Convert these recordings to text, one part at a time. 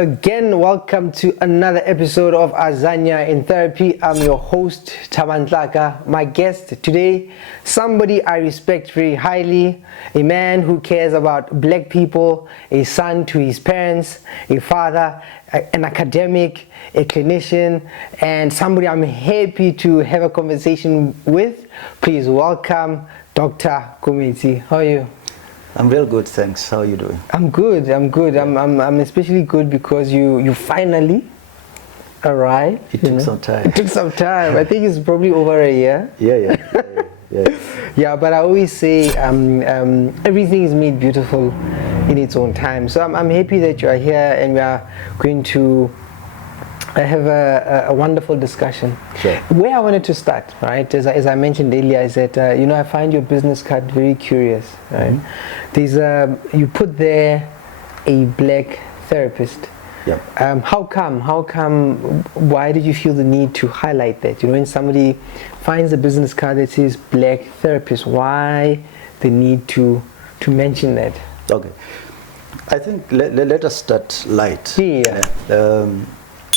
again. Welcome to another episode of Azania in Therapy. I'm your host, Tlaka. My guest today, somebody I respect very highly, a man who cares about black people, a son to his parents, a father, an academic, a clinician, and somebody I'm happy to have a conversation with. Please welcome Dr. Kometsi. How are you? I'm real good, thanks. How are you doing? I'm good. I'm especially good because you finally arrived. It took some time. It took some time. I think it's probably over a year. Yeah. Yeah, but I always say everything is made beautiful in its own time. So I'm happy that you are here and we are going to have a wonderful discussion. Sure. Where I wanted to start, right, as I mentioned earlier, is that I find your business card very curious, right? Mm-hmm. There's you put there a black therapist. Yeah. How come? Why did you feel the need to highlight that? When somebody finds a business card that says black therapist, why the need to mention that? Okay. I think let us start light. Yeah.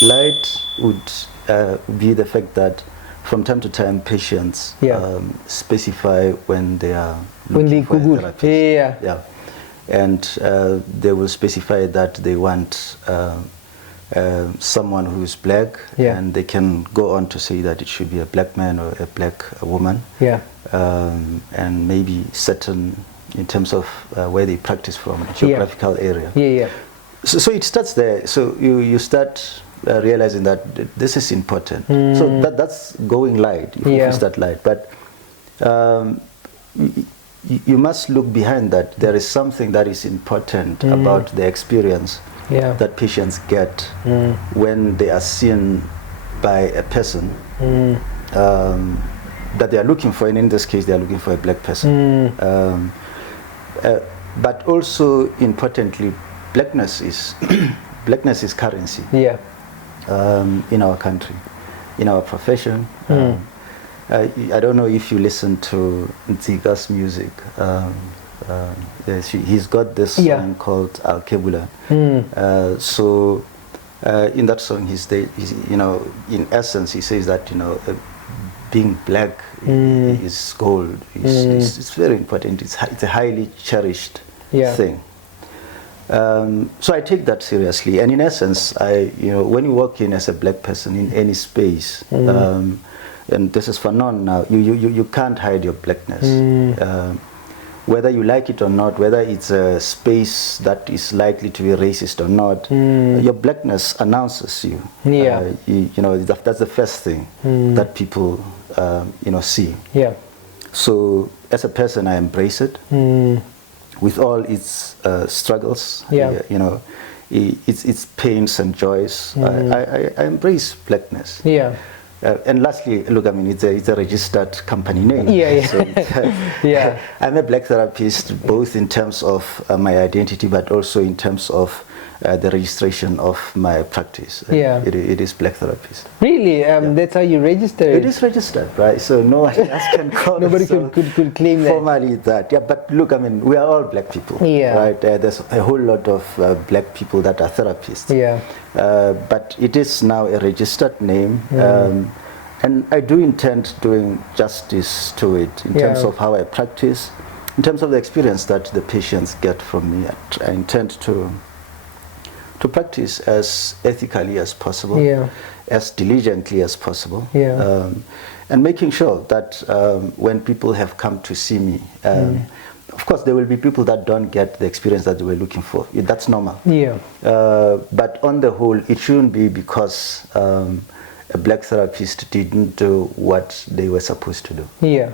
Light would be the fact that from time to time patients specify when they are looking for a therapist. Yeah. And they will specify that they want someone who is black, and they can go on to say that it should be a black man or a black woman. Yeah. And maybe certain in terms of where they practice from, geographical area. Yeah. So it starts there. So you start realizing that this is important. So that's going light, if you start light. But you must look behind that. There is something that is important about the experience that patients get when they are seen by a person that they are looking for, and in this case they are looking for a black person. But also importantly, blackness is currency. Yeah. In our country, in our profession. I don't know if you listen to Ntsika's music. He's got this song called Al-Kebula. So in that song, he's in essence, he says that being black is gold. It's very important. It's a highly cherished thing. So I take that seriously, and in essence, when you walk in as a black person in any space, and this is for none now, you can't hide your blackness. Whether you like it or not, whether it's a space that is likely to be racist or not, your blackness announces you. That's the first thing that people see. Yeah. So as a person, I embrace it. With all its struggles, its pains and joys, I embrace blackness. Yeah. And lastly, look, it's a registered company name. So I'm a black therapist, both in terms of my identity, but also in terms of the registration of my practice. It is black therapist. Really? That's how you register it? It is registered, right? So no one else can call Nobody could claim that. Formally that. Yeah, but look, we are all black people, right? There's a whole lot of black people that are therapists. Yeah. But it is now a registered name. And I do intend doing justice to it in terms of how I practice, in terms of the experience that the patients get from me. I intend to practice as ethically as possible, as diligently as possible, and making sure that when people have come to see me, of course there will be people that don't get the experience that they were looking for. That's normal. But on the whole, it shouldn't be because a black therapist didn't do what they were supposed to do. Yeah.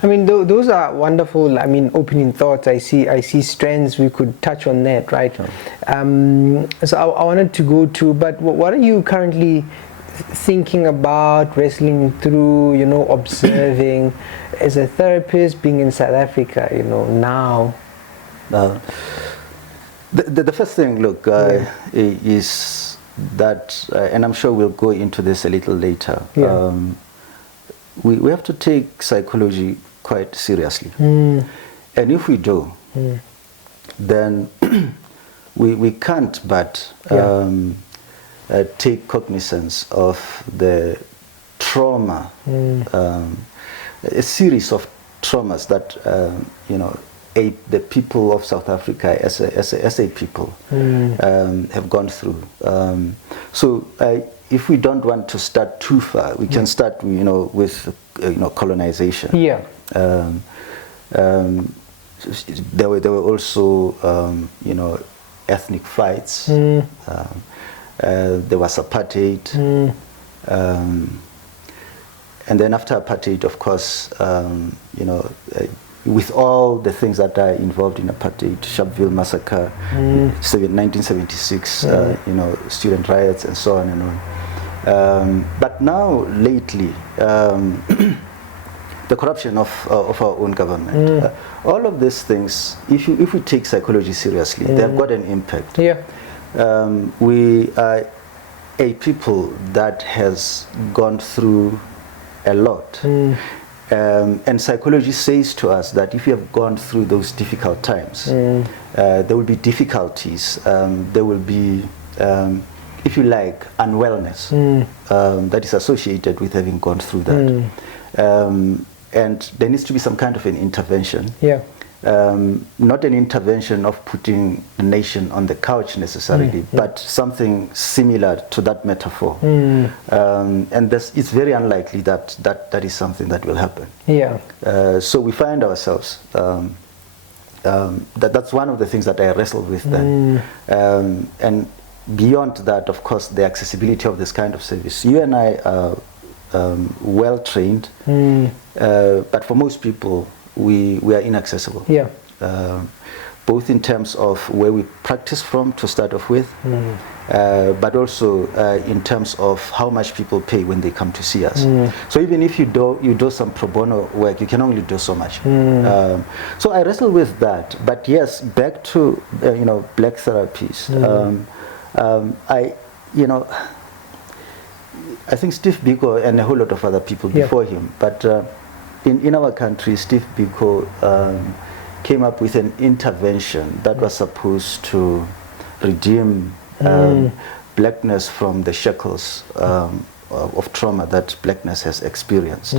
Those are wonderful, opening thoughts. I see strands we could touch on that, right? So I wanted to go to, but what are you currently thinking about, wrestling through, observing as a therapist, being in South Africa, now? The first thing, look, is that, and I'm sure we'll go into this a little later, we have to take psychology quite seriously. And if we do, then we can't but take cognizance of the trauma, a series of traumas that the people of South Africa as a people have gone through. So if we don't want to start too far, we can start with colonization. Yeah. There were also ethnic fights. There was apartheid. And then after apartheid, of course, with all the things that are involved in apartheid, Sharpeville massacre, 1976, student riots, and so on and on. But now, lately, the corruption of our own government, all of these things, if we take psychology seriously, they have got an impact. Yeah. We are a people that has gone through a lot. And psychology says to us that if you have gone through those difficult times, there will be difficulties, there will be, if you like, unwellness that is associated with having gone through that. And there needs to be some kind of an intervention. Yeah. Not an intervention of putting the nation on the couch necessarily, but something similar to that metaphor. And it's very unlikely that is something that will happen. Yeah. So we find ourselves, that's one of the things that I wrestle with then. And beyond that, of course, the accessibility of this kind of service. You and I are well trained, but for most people, we are inaccessible. Yeah. Both in terms of where we practice from to start off with, but also in terms of how much people pay when they come to see us. So even if you do some pro bono work, you can only do so much. So I wrestle with that. But yes, back to black therapies. I think Steve Biko and a whole lot of other people before him, but in our country, Steve Biko came up with an intervention that was supposed to redeem blackness from the shackles of trauma that blackness has experienced.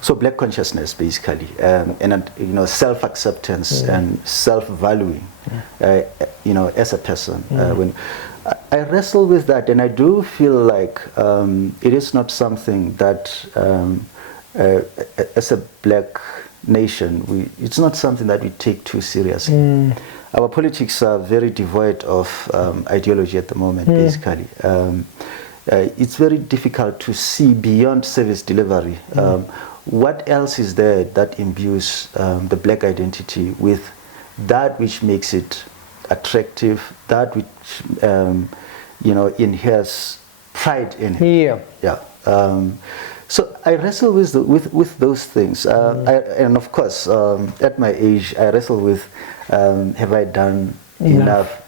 So black consciousness, basically, and self-acceptance and self-valuing, as a person. When I wrestle with that, and I do feel like it is not something that, as a black nation, it's not something that we take too seriously. Our politics are very devoid of ideology at the moment, basically. It's very difficult to see beyond service delivery. What else is there that imbues the black identity with that which makes it attractive, that which inheres pride in it? So I wrestle with those things, and of course, at my age, I wrestle with have I done enough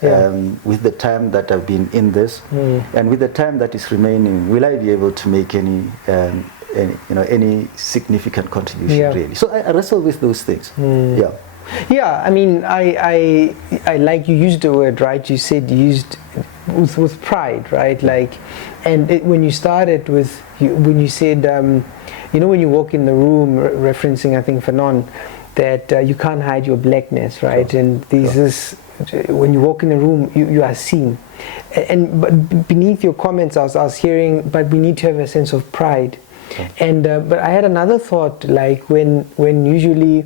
with the time that I've been in this, and with the time that is remaining, will I be able to make any significant contribution really? So I wrestle with those things. Yeah, I mean, I like you used the word, right? You said you used with pride, right? Like, and when you started with, when you said, when you walk in the room, referencing, I think, Fanon, that you can't hide your blackness, right? Sure. And there's this, when you walk in the room, you are seen. But beneath your comments, I was hearing, but we need to have a sense of pride. Sure. And but I had another thought, like when usually,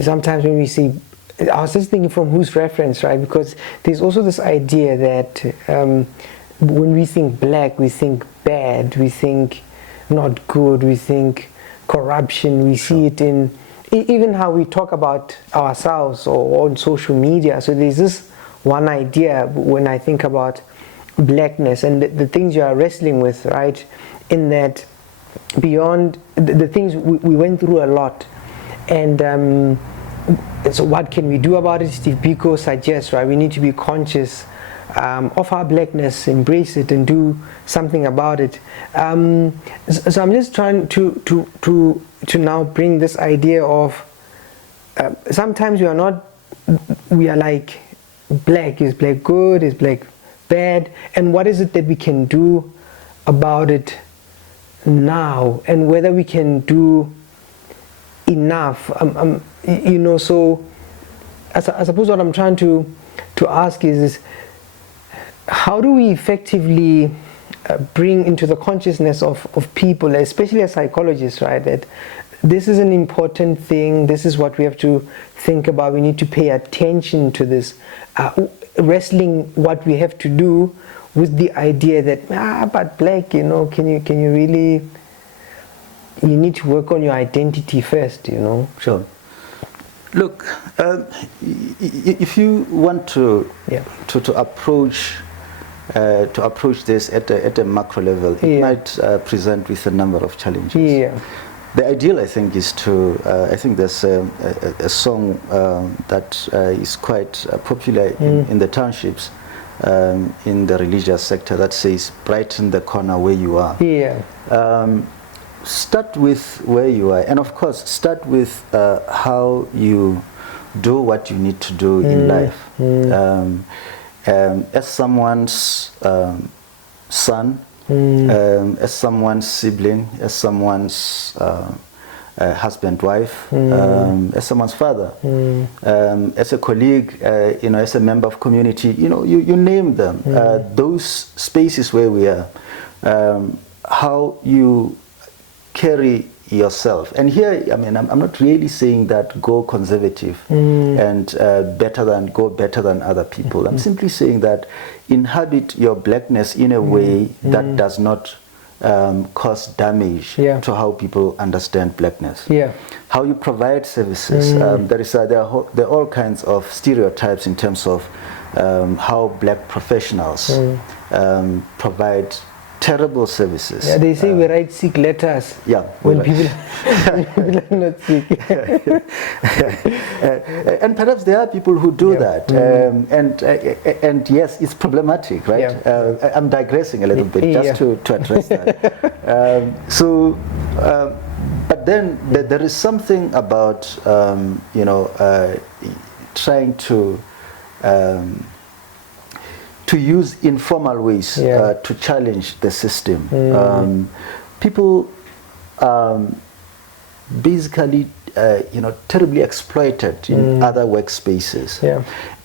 sometimes when we see, I was just thinking from whose reference, right? Because there's also this idea that when we think black, we think bad, we think not good, we think corruption, we see it in even how we talk about ourselves or on social media. So there's this one idea when I think about blackness and the things you are wrestling with, right? In that beyond the things we went through a lot. And so what can we do about it? Steve Biko suggests, right, we need to be conscious of our blackness, embrace it, and do something about it. So I'm just trying to now bring this idea of sometimes we are like black? Is black good? Is black bad? And what is it that we can do about it now? And whether we can do enough. You know, so I suppose what I'm trying to ask is how do we effectively bring into the consciousness of people, especially as psychologists, right, that this is an important thing, this is what we have to think about, we need to pay attention to this, wrestling what we have to do with the idea that, but black, you know, can you really, you need to work on your identity first, you know. Sure. Look, if you want to approach this at a macro level, it might present with a number of challenges. Yeah. The ideal, I think, is to. I think there's a song that is quite popular in the townships, in the religious sector, that says, "Brighten the corner where you are." Yeah. Start with where you are, and of course, start with how you do what you need to do in life. As someone's son, as someone's sibling, as someone's husband, wife, as someone's father, as a colleague, you know, as a member of community, you know, you name them. Those spaces where we are, how you carry yourself. And here, I mean, I'm not really saying that go conservative and go better than other people. I'm simply saying that inhabit your blackness in a way that does not cause damage to how people understand blackness. Yeah. How you provide services. There are all kinds of stereotypes in terms of how black professionals provide terrible services. Yeah, they say we write sick letters. Yeah, when people are not sick. And perhaps there are people who do that, and yes, it's problematic, right? Yeah. I'm digressing a little bit just to address that. But then there is something about you know, trying to use informal ways to challenge the system. People basically, you know, terribly exploited in other workspaces,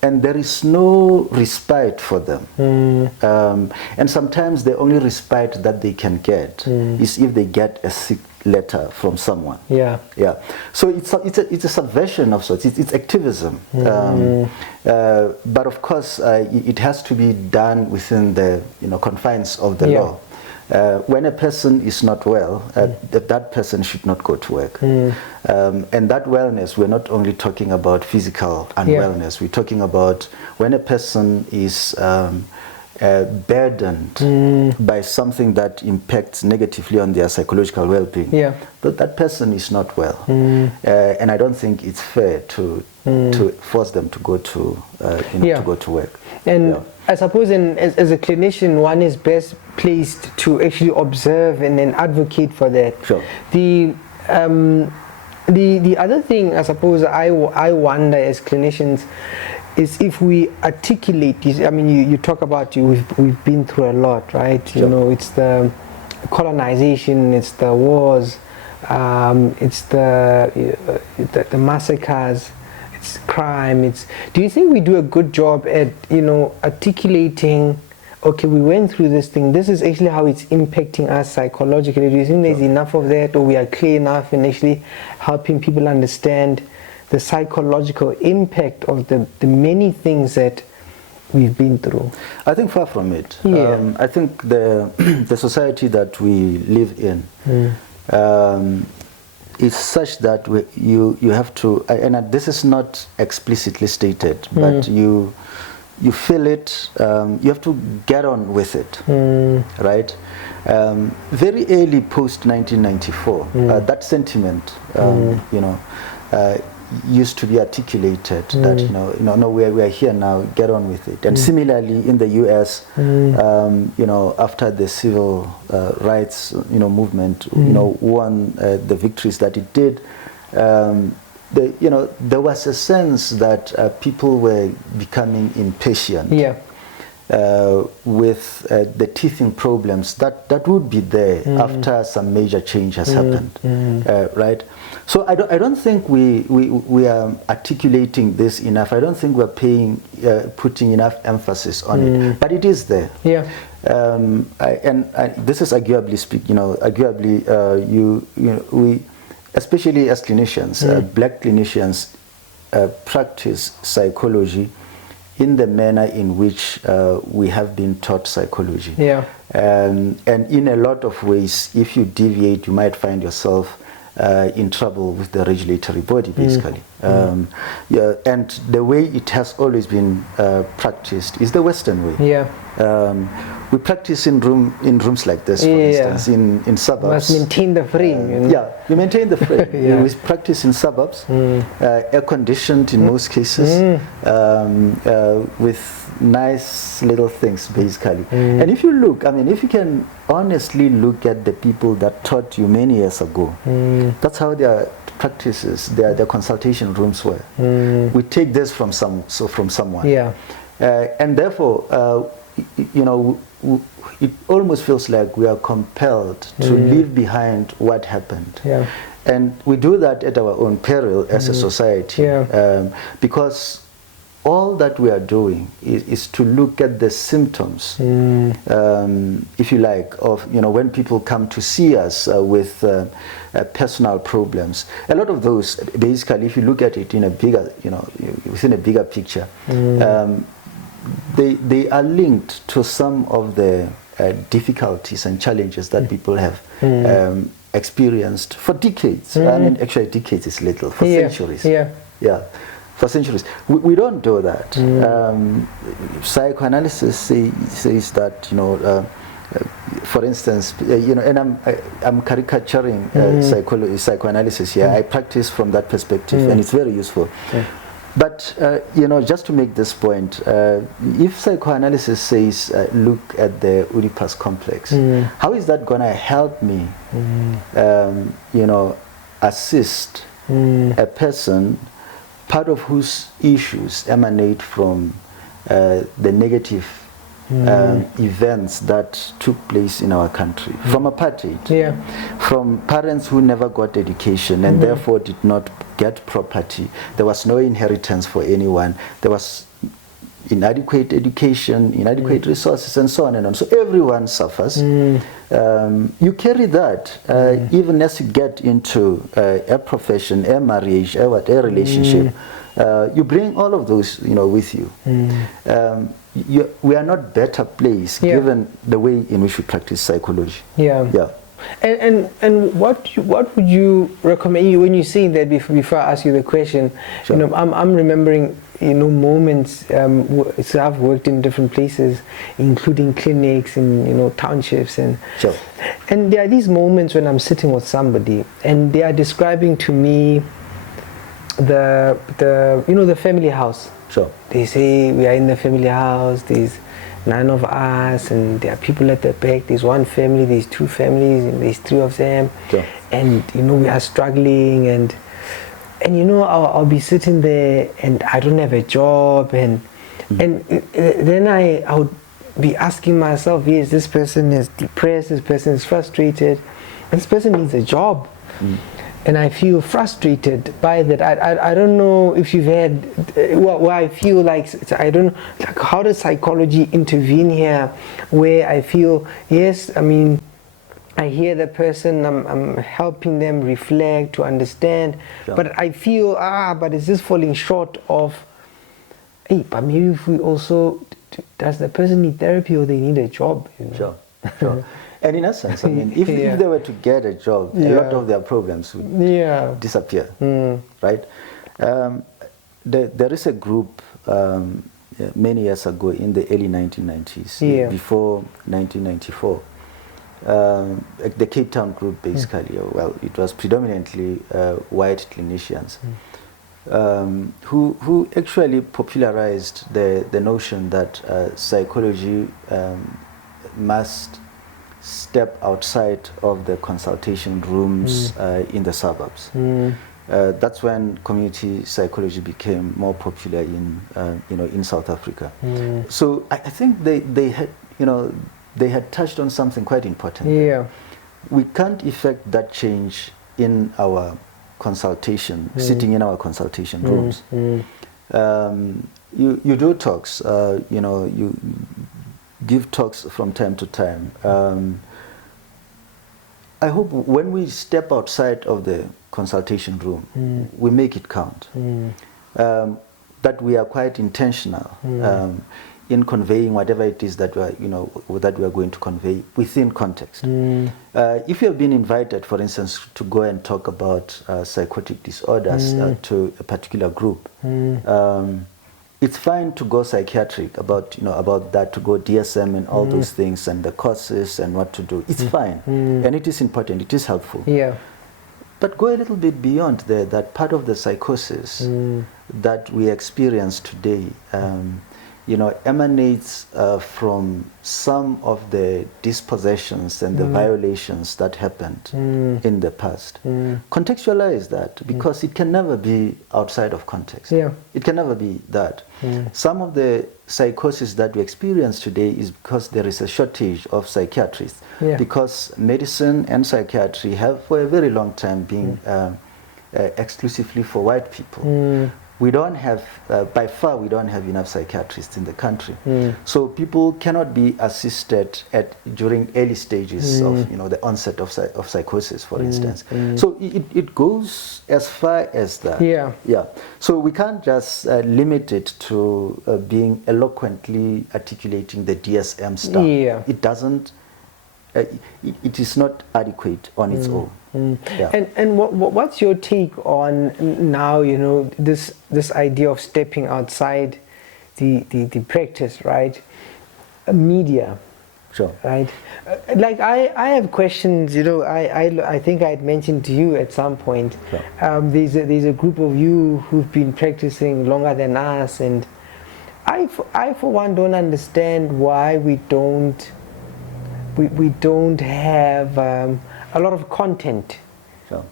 and there is no respite for them. And sometimes the only respite that they can get is if they get a sick letter from someone. So it's a subversion of sorts. It's activism, but of course it has to be done within the, you know, confines of the law. When a person is not well, that person should not go to work. And that wellness, we're not only talking about physical unwellness. We're talking about when a person is burdened by something that impacts negatively on their psychological well-being, but that person is not well. And I don't think it's fair to force them to go to to go to work. And I suppose as a clinician, one is best placed to actually observe and then advocate for that. Sure. The other thing I suppose I wonder as clinicians is if we articulate this. I mean, you talk about we've been through a lot, right? Sure. You know, it's the colonization, it's the wars, it's the massacres, it's crime. Do you think we do a good job at, you know, articulating, okay, we went through this thing, this is actually how it's impacting us psychologically? Do you think there's enough of that, or we are clear enough in actually helping people understand the psychological impact of the many things that we've been through? I think far from it. I think the society that we live in is such that you have to, and this is not explicitly stated, but you feel it, you have to get on with it, right? Very early post 1994, that sentiment, you know, used to be articulated that no, we are here now, get on with it. And similarly in the US, you know, after the civil rights movement, won the victories that it did, there was a sense that people were becoming impatient. Yeah. With the teething problems that would be there after some major change has happened, right? So I don't think we are articulating this enough. I don't think we're putting enough emphasis on it, but it is there. Yeah. And this is arguably we, especially as clinicians, black clinicians, practice psychology in the manner in which we have been taught psychology. Yeah. And in a lot of ways, if you deviate, you might find yourself in trouble with the regulatory body, basically. Yeah, and the way it has always been practiced is the Western way. Yeah. We practice in rooms like this, for instance, in suburbs. Must maintain the frame. Yeah, we maintain the frame. Yeah. We practice in suburbs, air conditioned in most cases, with nice little things, basically. And if you look, I mean, if you can honestly look at the people that taught you many years ago, that's how their practices, their consultation rooms were. We take this from someone. Yeah. And therefore, it almost feels like we are compelled to leave behind what happened. Yeah. And we do that at our own peril as a society. Yeah. Because all that we are doing is to look at the symptoms, if you like, of when people come to see us with personal problems. A lot of those, basically, if you look at it in a bigger, within a bigger picture, they are linked to some of the difficulties and challenges that people have experienced for decades. I mean, actually, decades is little, for centuries. Yeah. For centuries. We don't do that. Psychoanalysis says that, for instance, and I'm caricaturing psychoanalysis here. I practice from that perspective, and it's very useful. But, just to make this point, if psychoanalysis says, look at the Oedipus complex, how is that going to help me, assist a person, part of whose issues emanate from the negative events that took place in our country, from apartheid, from parents who never got education and therefore did not get property. There was no inheritance for anyone. There was inadequate education, inadequate resources, and so on and on. So everyone suffers. You carry that even as you get into a profession, a marriage, a relationship. You bring all of those, with you. We are not better placed given the way in which we practice psychology. Yeah. And what would you recommend when you say that? Before I ask you the question, I'm remembering moments. So I've worked in different places, including clinics and townships, and there are these moments when I'm sitting with somebody and they are describing to me the family house. They say we are in the family house. There's 9 of us, and there are people at the back. There's one family, there's 2 families, and there's 3 of them. And we are struggling, and I'll be sitting there, and I don't have a job, and then I would be asking myself, yes, this person is depressed, this person is frustrated, and this person needs a job. And I feel frustrated by that. I don't know if you've had, where I feel like, I don't know, like how does psychology intervene here, where I feel, yes, I mean, I hear the person, I'm helping them reflect, to understand, but I feel, but is this falling short of, but maybe if we also, does the person need therapy or they need a job? Sure. And in essence, I mean, if they were to get a job, a lot of their problems would disappear, right? There is a group many years ago in the early 1990s, before 1994, the Cape Town group, basically. Well, it was predominantly white clinicians who actually popularized the notion that psychology must step outside of the consultation rooms in the suburbs. That's when community psychology became more popular in in South Africa. So I think they had they had touched on something quite important. Yeah. We can't effect that change in our consultation, sitting in our consultation rooms. You do talks, you give talks from time to time. I hope when we step outside of the consultation room, we make it count. That we are quite intentional in conveying whatever it is that we are, that we are going to convey within context. If you have been invited, for instance, to go and talk about psychotic disorders to a particular group, it's fine to go psychiatric about about that, to go DSM and all those things and the courses and what to do. It's fine, and it is important. It is helpful. Yeah. But go a little bit beyond there. That part of the psychosis that we experience today, emanates from some of the dispossessions and the violations that happened in the past. Contextualize that, because it can never be outside of context. Yeah. It can never be that. Some of the psychosis that we experience today is because there is a shortage of psychiatrists, because medicine and psychiatry have for a very long time been exclusively for white people. We don't have, by far, we don't have enough psychiatrists in the country. So people cannot be assisted during early stages of, the onset of psychosis, for instance. So it goes as far as that. Yeah. Yeah. So we can't just limit it to being eloquently articulating the DSM stuff. Yeah. It doesn't. It is not adequate on its own. Yeah. And what's your take on now, this idea of stepping outside the practice, right? Media. Sure. Right? Like I have questions, I think I had mentioned to you at some point. Sure. There's a group of you who've been practicing longer than us, and I for one don't understand why we don't have a lot of content. Sure.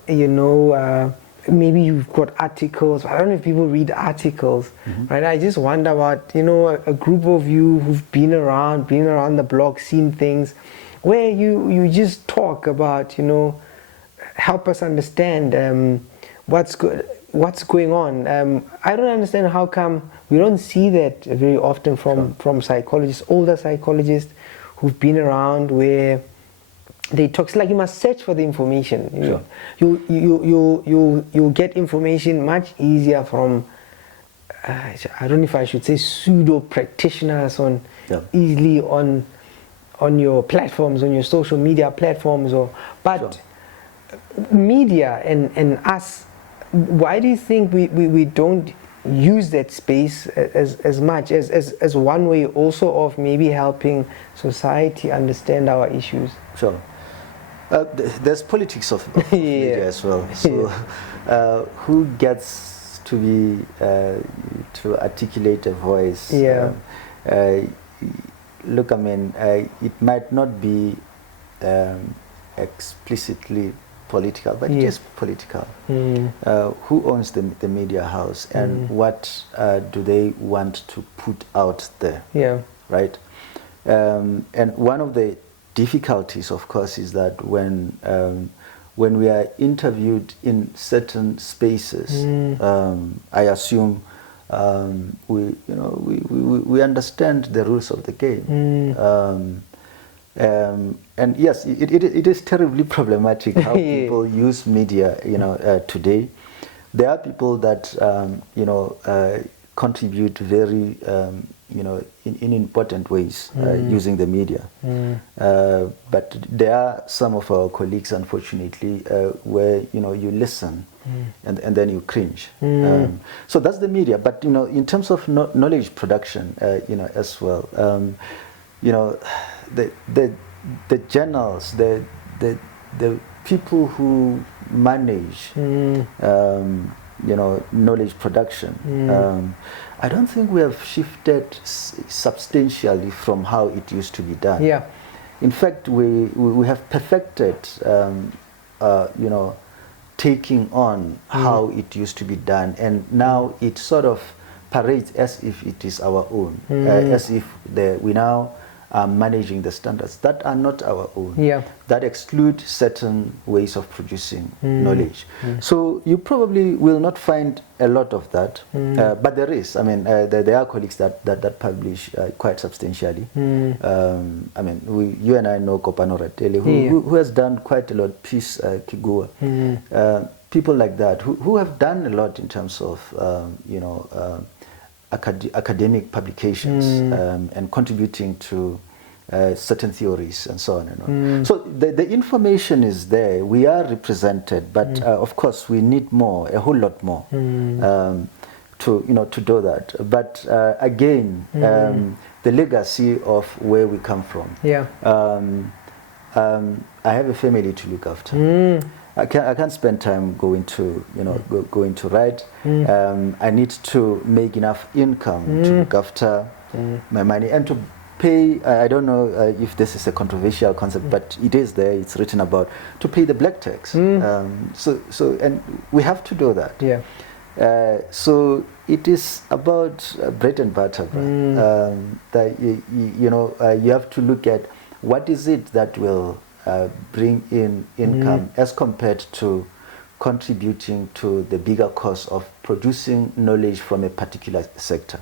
Maybe you've got articles. I don't know if people read articles, right? I just wonder about, a group of you who've been around the block, seen things, where you just talk about, help us understand what's going on. I don't understand how come we don't see that very often from psychologists, older psychologists who've been around, where they talk. It's like you must search for the information. Sure. You'll get information much easier from I don't know if I should say pseudo practitioners easily on your platforms, on your social media platforms, but media and us. Why do you think we don't use that space as much as one way also of maybe helping society understand our issues? Sure. There's politics of media as well. So who gets to be to articulate a voice? Look, I mean, it might not be explicitly political, but it is political. Who owns the media house, and what do they want to put out there? Yeah. Right. And one of the difficulties, of course, is that when we are interviewed in certain spaces, I assume we understand the rules of the game. And yes, it is terribly problematic how people use media, today. There are people that, contribute very, in important ways using the media. But there are some of our colleagues, unfortunately, where, you listen and then you cringe. So that's the media. But, in terms of knowledge production, as well, the journals, the people who manage, knowledge production. I don't think we have shifted substantially from how it used to be done. Yeah. In fact, we have perfected, taking on how it used to be done, and now it sort of parades as if it is our own, as if we now are managing the standards that are not our own, that exclude certain ways of producing knowledge. So you probably will not find a lot of that, but there is. I mean, there are colleagues that publish quite substantially. I mean, you and I know Kopano Ratele, who has done quite a lot, Peace Kigua, people like that, who have done a lot in terms of, you know, academic publications and contributing to certain theories and so on and on. So the information is there. We are represented, but of course we need more, a whole lot more, to do that. But again, the legacy of where we come from. I have a family to look after. I can't spend time going to going to write. I need to make enough income to look after my money and to pay. I don't know if this is a controversial concept, but it is there. It's written about to pay the black tax. So and we have to do that. So it is about bread and butter. That you have to look at what is it that will bring in income as compared to contributing to the bigger cost of producing knowledge from a particular sector.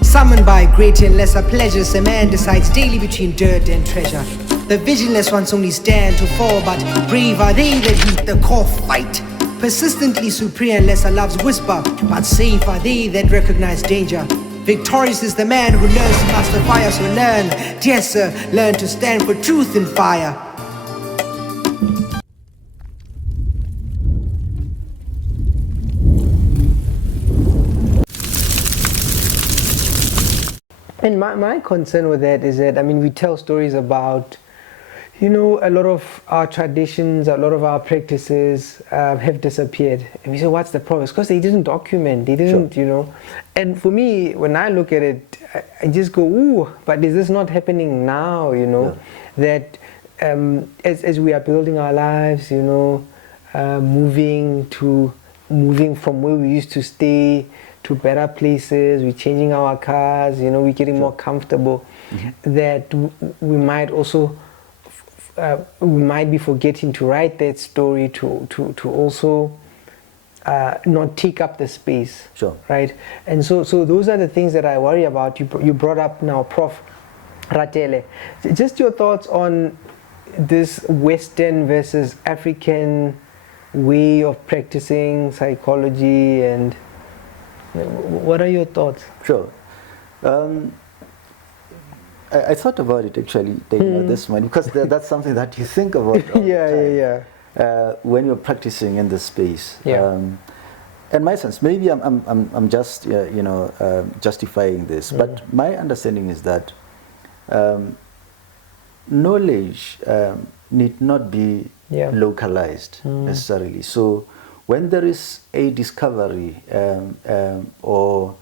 Summoned by greater and lesser pleasures, a man decides daily between dirt and treasure. The vigilant ones only stand to fall, but brave are they that heed the call fight. Persistently superior and lesser loves whisper, but safe are they that recognize danger. Victorious is the man who learns to master fire, so learn, dear sir, learn to stand for truth in fire. And my concern with that is that, I mean, we tell stories about, you know, a lot of our traditions, a lot of our practices have disappeared. And we say, what's the problem? It's because they didn't document, they didn't, you know. And for me, when I look at it, I just go, ooh, but is this not happening now, you know? That as we are building our lives, you know, moving from where we used to stay to better places, we're changing our cars, you know, we're getting more comfortable, that we might also we might be forgetting to write that story, to also not take up the space, right? And so those are the things that I worry about. You brought up now Prof. Ratele. Just your thoughts on this Western versus African way of practicing psychology, and what are your thoughts? I thought about it actually this morning, because that's something that you think about all the time, when you're practicing in this space. And my sense, maybe I'm just justifying this, but my understanding is that knowledge need not be localized necessarily. So when there is a discovery or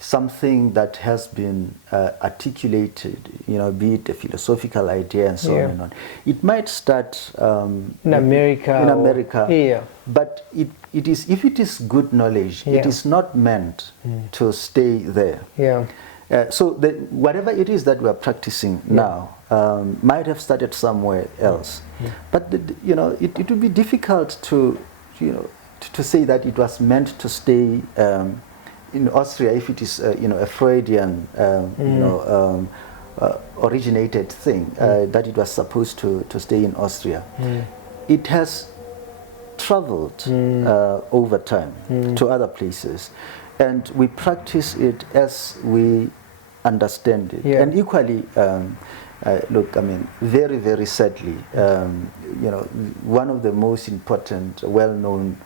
something that has been articulated, you know, be it a philosophical idea and so on and on, it might start in America, but it is, if it is good knowledge, it is not meant to stay there. So whatever it is that we are practicing now might have started somewhere else, but you know, it would be difficult to say that it was meant to stay in Austria if it is a Freudian originated thing, that it was supposed to stay in Austria. It has traveled over time to other places, and we practice it as we understand it. And equally, look, I mean, very, very sadly, you know, one of the most important, well-known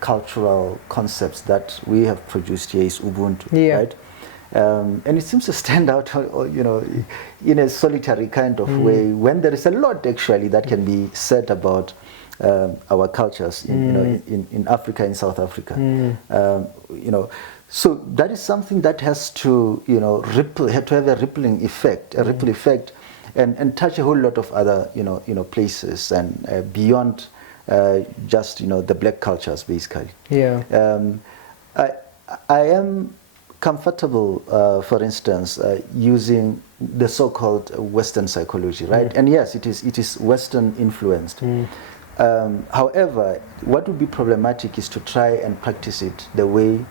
cultural concepts that we have produced here is Ubuntu, right? And it seems to stand out, you know, in a solitary kind of way, when there is a lot actually that can be said about our cultures, in Africa, in South Africa, you know. So that is something that has to, you know, have to have a rippling effect, and touch a whole lot of other places and beyond just the black cultures basically. Yeah. I am comfortable, for instance, using the so-called Western psychology, right? And yes, it is Western influenced. However, what would be problematic is to try and practice it the way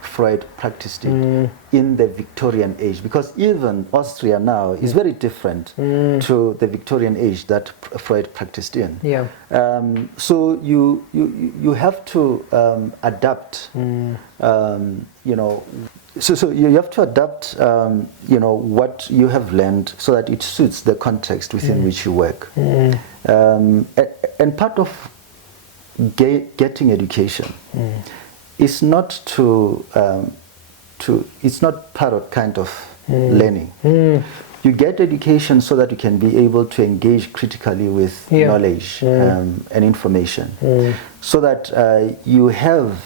Freud practiced it in the Victorian age, because even Austria now is very different to the Victorian age that Freud practiced in. Yeah. So you have to adapt. So you have to adapt. What you have learned so that it suits the context within which you work. And part of getting education is not it's not part of kind of learning. You get education so that you can be able to engage critically with knowledge and information, so that you have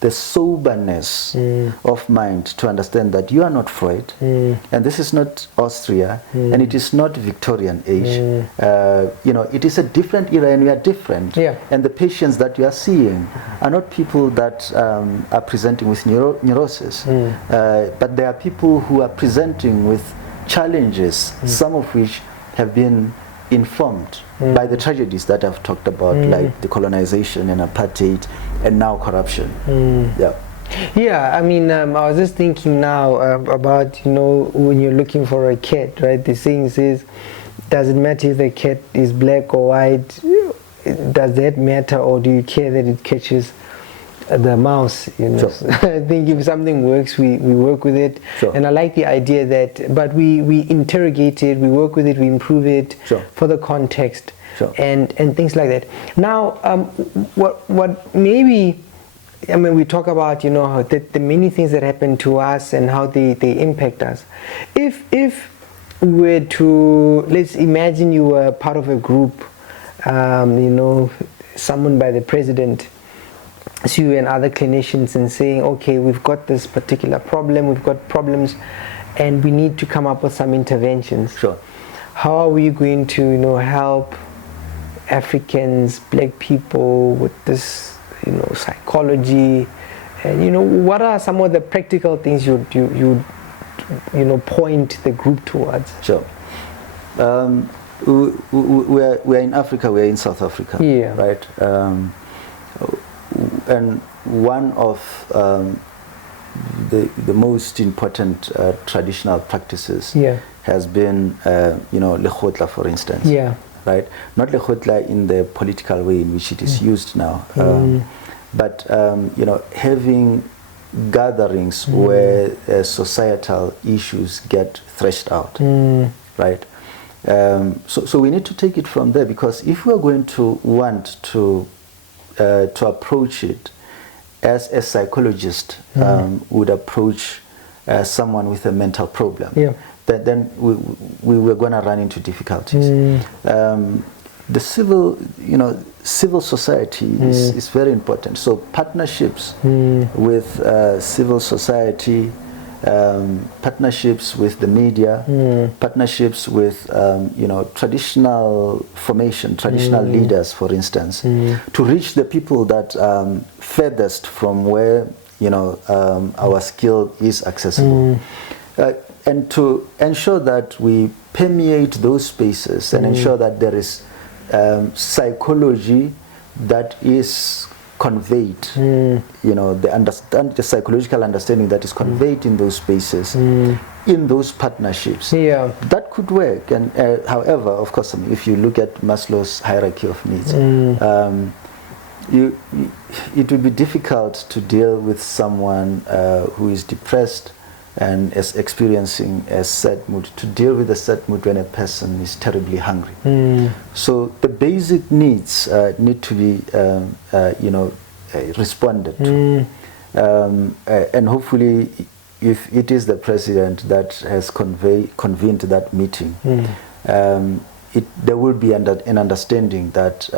the soberness of mind to understand that you are not Freud, and this is not Austria, and it is not Victorian age. It is a different era, and we are different. And the patients that you are seeing are not people that are presenting with neurosis, but they are people who are presenting with challenges, some of which have been informed by the tragedies that I've talked about, like the colonization and apartheid, and now corruption. Yeah, I mean, I was just thinking now about, when you're looking for a cat, right? The saying says, does it matter if the cat is black or white? Does that matter, or do you care that it catches the mouse? Sure. I think if something works, we work with it. Sure. And I like the idea that, but we interrogate it, we work with it, we improve it for the context. Sure. And things like that. Now, what maybe, I mean, we talk about how the many things that happen to us and how they impact us. If we were to, let's imagine you were part of a group, summoned by the president, so you and other clinicians, and saying, okay, we've got this particular problem, we've got problems, and we need to come up with some interventions. Sure. How are we going to help Africans, black people with this, psychology, and what are some of the practical things you point the group towards? Sure. We're in Africa. We're in South Africa. Yeah. Right. And one of the most important traditional practices has been, lekgotla, for instance. Yeah. Right? Not lekgotla in the political way in which it is used now, but having gatherings where societal issues get threshed out, right? So we need to take it from there, because if we are going to want to approach it as a psychologist would approach someone with a mental problem, then we were going to run into difficulties. The civil society is very important. So partnerships with civil society, partnerships with the media, partnerships with traditional formation, traditional leaders, for instance, to reach the people that furthest from where our skill is accessible. And to ensure that we permeate those spaces and ensure that there is psychology that is conveyed, the psychological understanding that is conveyed in those spaces, in those partnerships. That could work. And however, of course, if you look at Maslow's hierarchy of needs, it would be difficult to deal with someone who is depressed and is experiencing a sad mood, to deal with a sad mood when a person is terribly hungry. So the basic needs need to be responded to. And hopefully, if it is the president that has convened that meeting, there will be an understanding that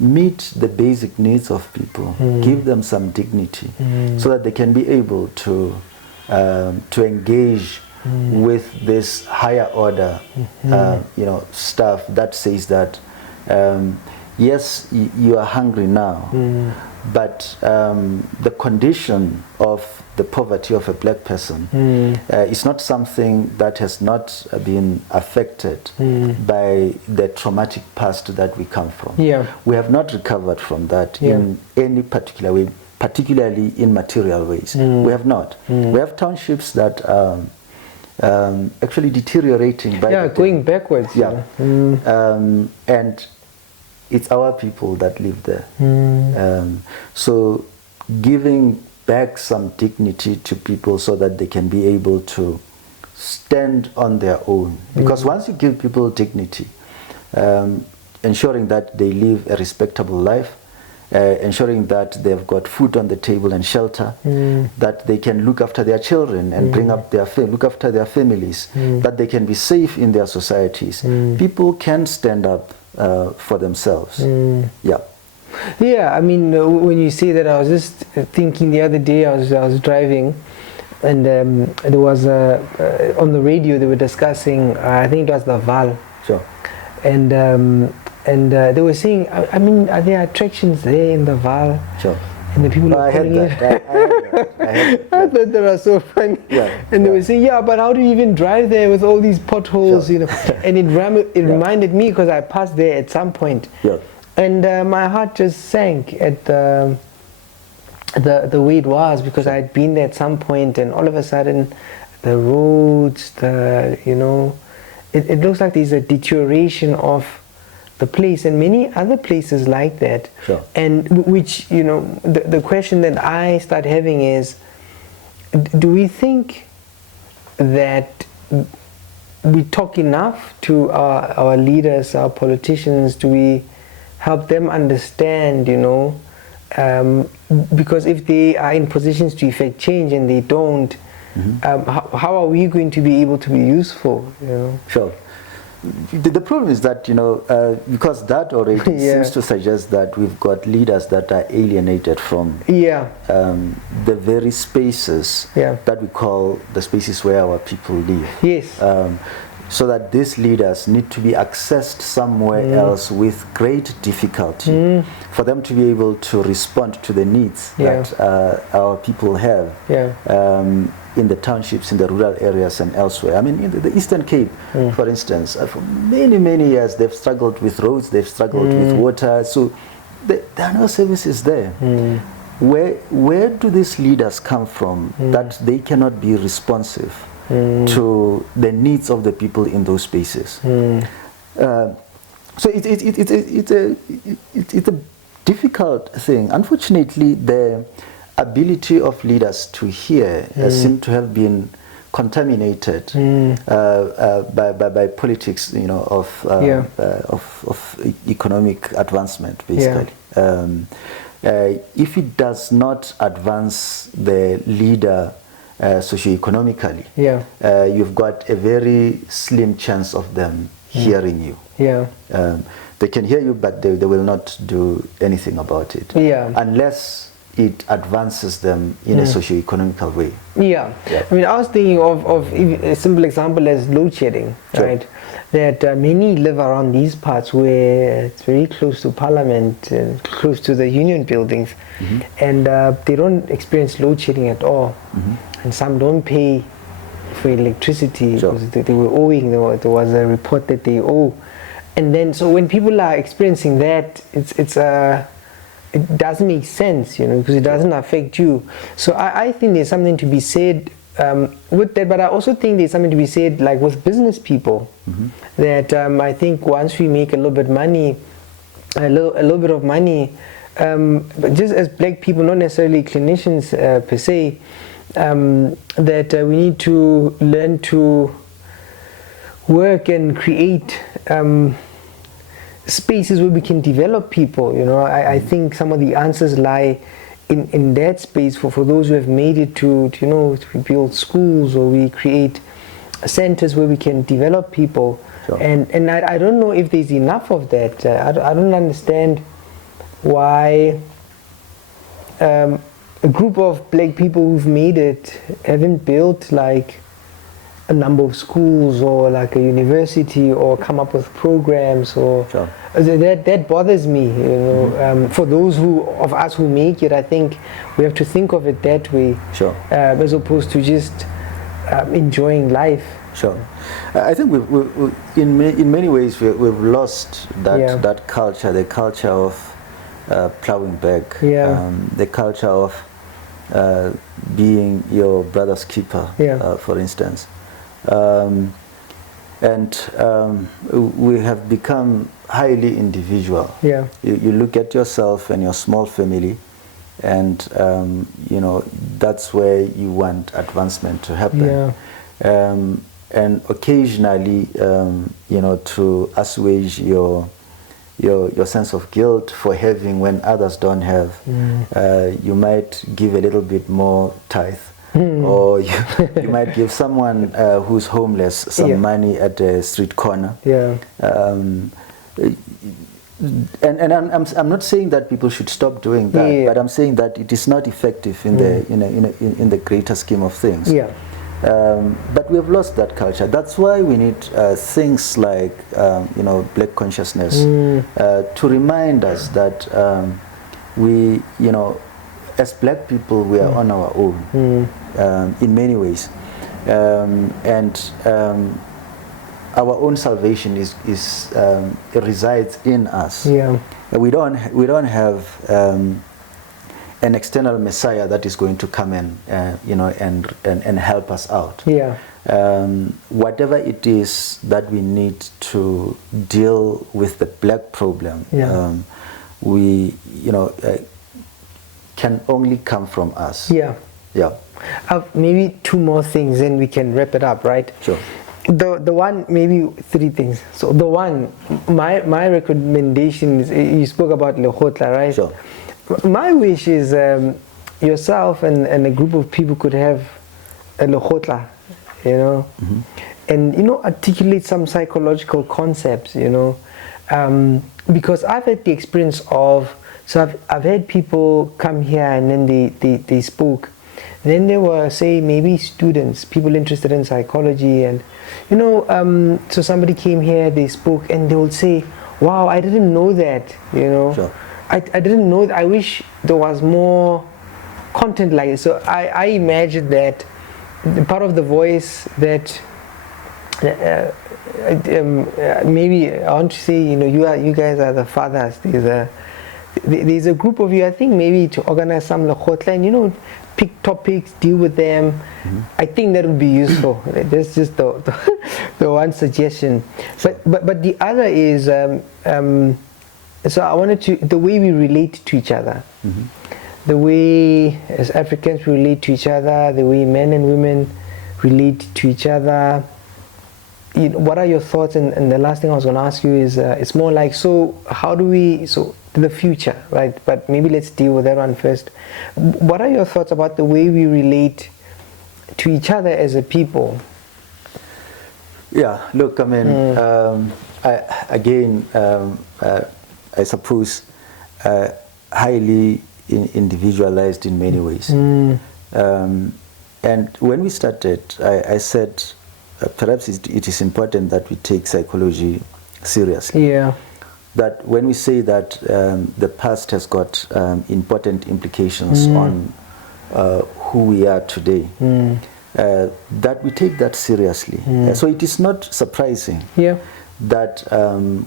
meet the basic needs of people, give them some dignity, so that they can be able to engage with this higher order, stuff that says that, yes, you are hungry now, but the condition of the poverty of a black person is not something that has not been affected by the traumatic past that we come from. Yeah. We have not recovered from that in any particular way, particularly in material ways. We have not. We have townships that are actually deteriorating by the day. Going backwards. Yeah. And it's our people that live there. So giving back some dignity to people so that they can be able to stand on their own. Because once you give people dignity, ensuring that they live a respectable life, ensuring that they've got food on the table and shelter, that they can look after their children and bring up their look after their families, that they can be safe in their societies. People can stand up for themselves. Yeah. Yeah, I mean, when you say that, I was just thinking the other day, I was driving, and there was on the radio they were discussing, I think it was the Val. Sure. And they were saying, I mean, are there attractions there in the Val? Sure. And the people No, are I heard calling that. it. I thought that was so funny. Yeah, And they were saying, yeah, but how do you even drive there with all these potholes, Sure. you know? And it reminded me, because I passed there at some point. Yeah. And my heart just sank at the way it was, because I had been there at some point, and all of a sudden the roads, it looks like there's a deterioration of the place, and many other places like that. Sure. And which, the question that I start having is, do we think that we talk enough to our leaders, our politicians? Do we help them understand, because if they are in positions to effect change and they don't, how are we going to be able to be useful? Sure. The problem is that, because that already seems to suggest that we've got leaders that are alienated from the very spaces that we call the spaces where our people live. Yes. So that these leaders need to be accessed somewhere else with great difficulty for them to be able to respond to the needs that our people have in the townships, in the rural areas and elsewhere. I mean, in the Eastern Cape, for instance, for many, many years they've struggled with roads, they've struggled with water, so there are no services there. Where do these leaders come from that they cannot be responsive to the needs of the people in those spaces? So it's a difficult thing. Unfortunately, the ability of leaders to hear seem to have been contaminated by politics, of economic advancement, basically. If it does not advance the leader socioeconomically, you've got a very slim chance of them hearing you. They can hear you, but they will not do anything about it unless it advances them in a socio-economical way. I mean, I was thinking of a simple example as load shedding, right? That many live around these parts where it's very close to Parliament, close to the union buildings, and they don't experience load shedding at all. And some don't pay for electricity because they were owing. There was a report that they owe, and then so when people are experiencing that, it doesn't make sense, because it doesn't affect you. So I think there's something to be said with that, but I also think there's something to be said like with business people, that I think once we make a little bit of money, but just as black people, not necessarily clinicians per se, that we need to learn to work and create spaces where we can develop people. I think some of the answers lie in that space for those who have made it to build schools, or we create centers where we can develop people. And I don't know if there's enough of that. I don't understand why a group of black people who've made it haven't built like a number of schools or like a university or come up with programs or Sure. that bothers me, you know. For those of us who make it, I think we have to think of it that way, Sure. as opposed to just enjoying life. Sure. I think in many ways we've lost that culture, the culture of plowing back, the culture of being your brother's keeper, for instance. We have become highly individual. Yeah. You look at yourself and your small family, and you know, that's where you want advancement to happen. Yeah. And occasionally, you know, to assuage your sense of guilt for having when others don't have, you might give a little bit more tithe, or you might give someone who's homeless some money at the street corner. Yeah. And I'm not saying that people should stop doing that, but I'm saying that it is not effective in the greater scheme of things. Yeah. But we have lost that culture. That's why we need things like, you know, black consciousness to remind us that we, you know, as black people, we are on our own in many ways, and our own salvation resides in us. Yeah. We don't have an external Messiah that is going to come and you know, and help us out. Yeah. Whatever it is that we need to deal with the black problem, we, you know, can only come from us. Yeah. Yeah. Maybe two more things, then we can wrap it up, right? Sure. The one, maybe three things. So the one, my recommendation is, you spoke about Lekgotla, right? Sure. My wish is yourself and a group of people could have a Lekgotla, you know, and, you know, articulate some psychological concepts, you know, because I've had the experience of, so I've had people come here and then they spoke. Then there were, say, maybe students, people interested in psychology, and, you know, so somebody came here, they spoke, and they would say, wow, I didn't know that, you know. Sure. I didn't know, I wish there was more content like this. So I imagine that part of the voice that maybe I want to say, you know, you guys are the fathers. There's a group of you, I think, maybe to organize some Lekgotla and, you know, pick topics, deal with them. I think that would be useful. That's just the one suggestion. But the other is, so I wanted to, the way we relate to each other, the way as Africans we relate to each other, the way men and women relate to each other. You know, what are your thoughts? And the last thing I was going to ask you is, it's more like, so how do we, so the future, right? But maybe let's deal with that one first. What are your thoughts about the way we relate to each other as a people? Yeah, look, I mean, I suppose highly individualized in many ways. And when we started, I said perhaps it is important that we take psychology seriously. Yeah. That when we say that the past has got important implications on who we are today, that we take that seriously. So it is not surprising that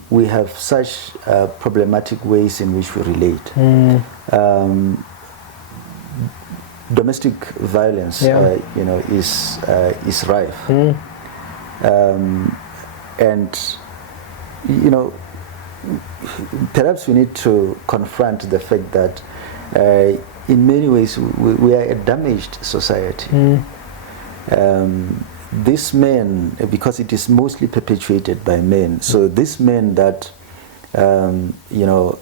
we have such problematic ways in which we relate. Domestic violence, you know, is rife, and you know, perhaps we need to confront the fact that in many ways we are a damaged society. These men, because it is mostly perpetuated by men, so these men that you know,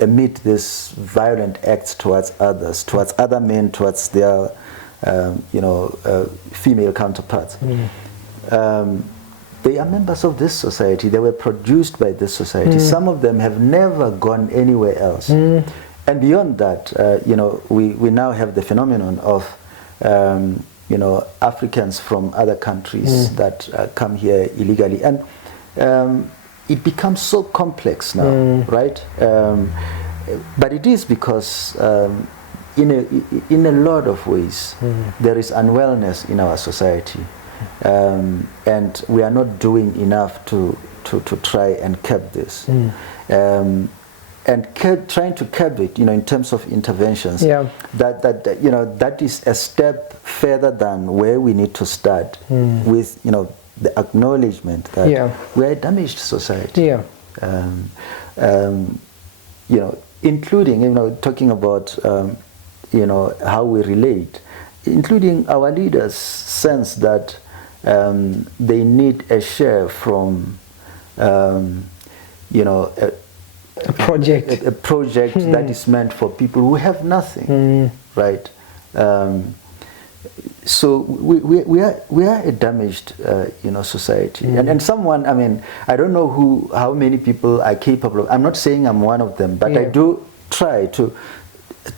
emit these violent acts towards others, towards other men, towards their you know, female counterparts. They are members of this society. They were produced by this society. Some of them have never gone anywhere else. And beyond that, you know, we now have the phenomenon of Africans from other countries that come here illegally, and it becomes so complex now, right? But it is because in a lot of ways there is unwellness in our society, and we are not doing enough to try and curb this. And trying to curb it, in terms of interventions, that is a step further than where we need to start with, the acknowledgement that we're a damaged society. Including, talking about, how we relate, including our leaders' sense that they need a share from, a project that is meant for people who have nothing, right? So we are a damaged society, and someone, I don't know how many people are capable of. I'm not saying I'm one of them, but I do try to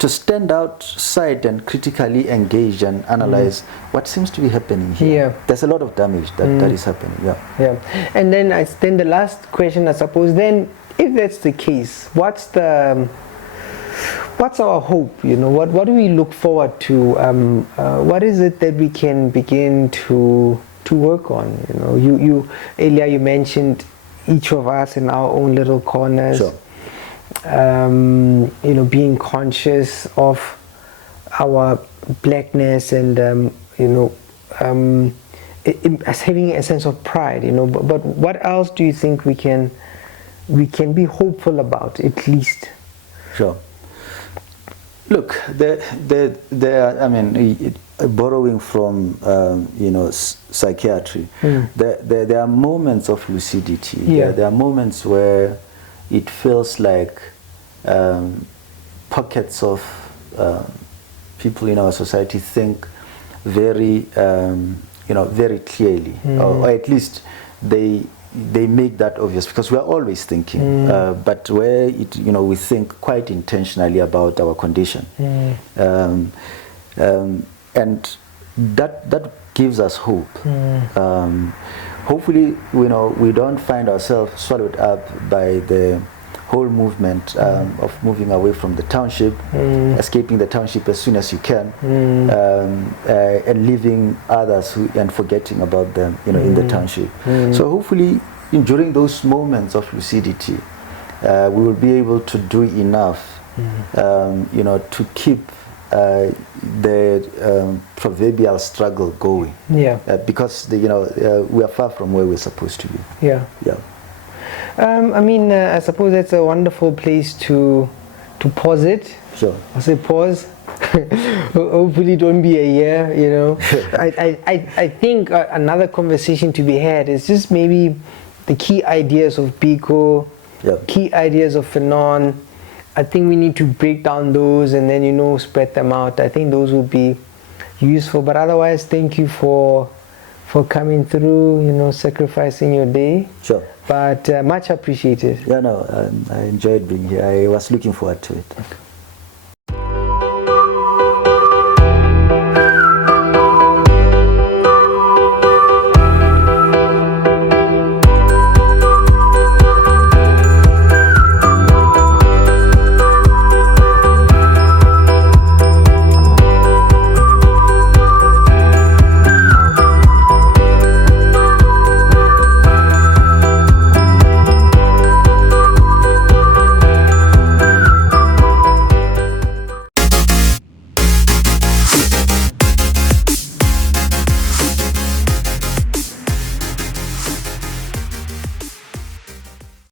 stand outside and critically engage and analyze what seems to be happening here. There's a lot of damage that is happening. And then the last question, I suppose, then, if that's the case, what's our hope? What do we look forward to? What is it that we can begin to work on? You earlier you mentioned each of us in our own little corners. Sure. Being conscious of our blackness and as having a sense of pride. But what else do you think we can be hopeful about, at least? Sure. Look, borrowing from psychiatry, there are moments of lucidity. There are moments where it feels like pockets of people in our society think very, very clearly, or at least they make that obvious, because we are always thinking, but where we think quite intentionally about our condition, and that gives us hope. Hopefully, we don't find ourselves swallowed up by the whole movement of moving away from the township, escaping the township as soon as you can, and leaving others and forgetting about them, in the township. So hopefully, during those moments of lucidity, we will be able to do enough, to keep the proverbial struggle going. Because we are far from where we're supposed to be. I suppose that's a wonderful place to pause it. Sure. I say pause. Hopefully don't be a year, I think another conversation to be had is just maybe the key ideas of Biko, key ideas of Phenon. I think we need to break down those and then, spread them out. I think those will be useful. But otherwise, thank you for coming through, sacrificing your day. Sure. But much appreciated. I enjoyed being here. I was looking forward to it. Okay.